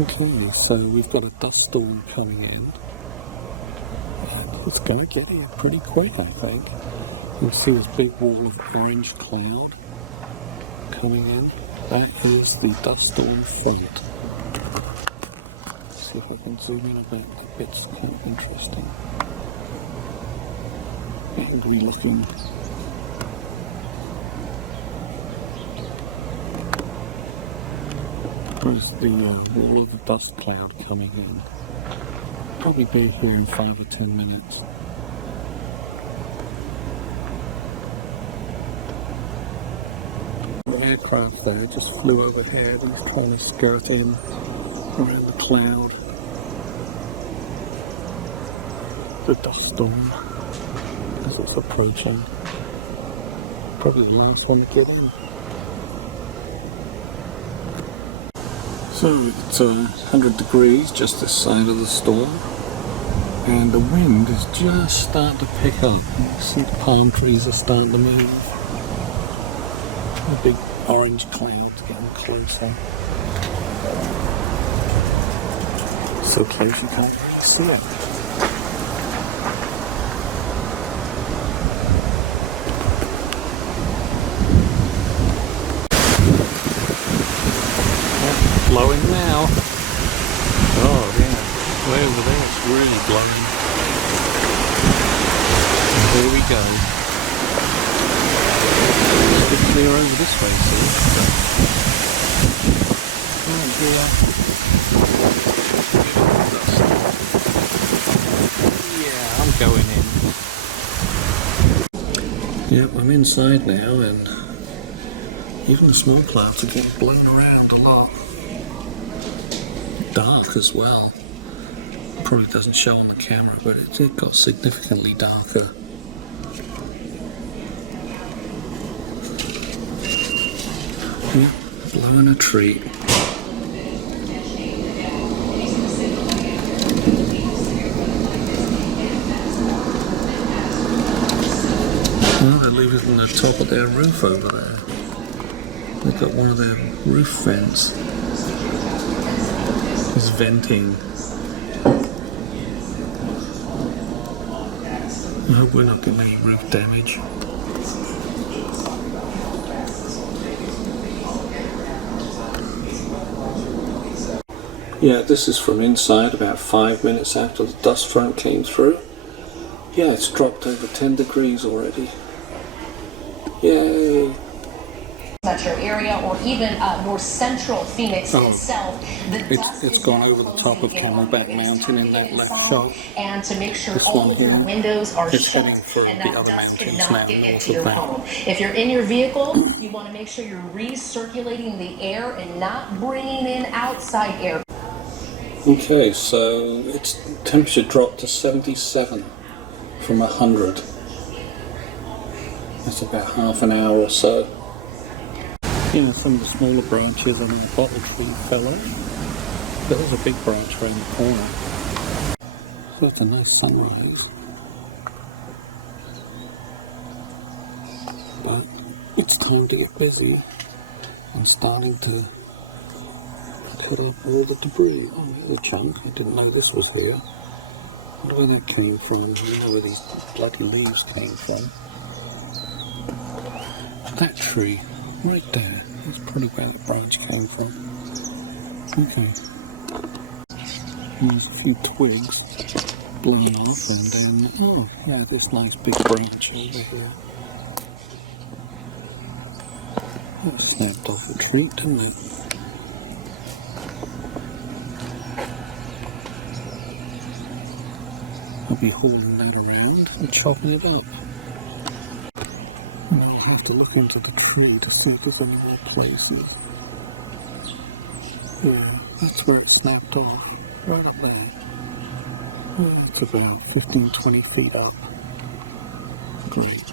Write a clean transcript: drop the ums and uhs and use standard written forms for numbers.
Okay, so we've got a dust storm coming in. And it's going to get here pretty quick, I think. You'll see this big wall of orange cloud coming in. That is the dust storm front. Let's see if I can zoom in a bit. The bit's kind of interesting. Angry looking. There's the wall of the dust cloud coming in. Probably be here in 5 or 10 minutes. The aircraft there just flew overhead and he's trying to skirt in around the cloud. The dust storm as it's approaching. Probably the last one to get in. So it's 100 degrees just this side of the storm, and the wind is just starting to pick up. You see the palm trees are starting to move. The big orange clouds getting closer. So close you can't really see it. Blowing now. Oh yeah, way over there it's really blowing. And here we go. It's a bit clear over this way, see? Right here. Yeah, I'm going in. Yep, I'm inside now, and even the small clouds are getting blown around a lot. Dark as well. Probably doesn't show on the camera, but it got significantly darker. Yeah, blowing a treat. Well, they're leaving the top of their roof over there. They've got one of their roof vents. Is venting. I hope we're not getting any roof damage. Yeah, this is from inside about 5 minutes after the dust front came through. Yeah, it's dropped over 10 degrees already. Yay! Metro area or even more central Phoenix itself. It's gone over the top of Camelback Mountain in that left shot. And to make sure this all of your windows are it's shut heading for and the that other dust mountains cannot now get north into your of that. home. If you're in your vehicle, you want to make sure you're recirculating the air and not bringing in outside air. Okay, so its temperature dropped to 77 from 100. That's about half an hour or so. Yeah, some of the smaller branches on our bottle tree fell off. There was a big branch around the corner. So it's a nice sunrise. But it's time to get busy. I'm starting to cut up all the debris. Oh, here's a chunk. I didn't know this was here. I wonder where that came from. I don't know where these bloody leaves came from. That tree. Right there. That's probably where the branch came from. Okay. And there's a few twigs blown off and then, oh yeah, this nice big branch over here. That snapped off a tree, didn't it? I'll be hauling that around and chopping it up. And I'll have to look into the tree to see if there's any more places. Yeah, that's where it snapped off, right up there. Well, it's about 15-20 feet up. Great.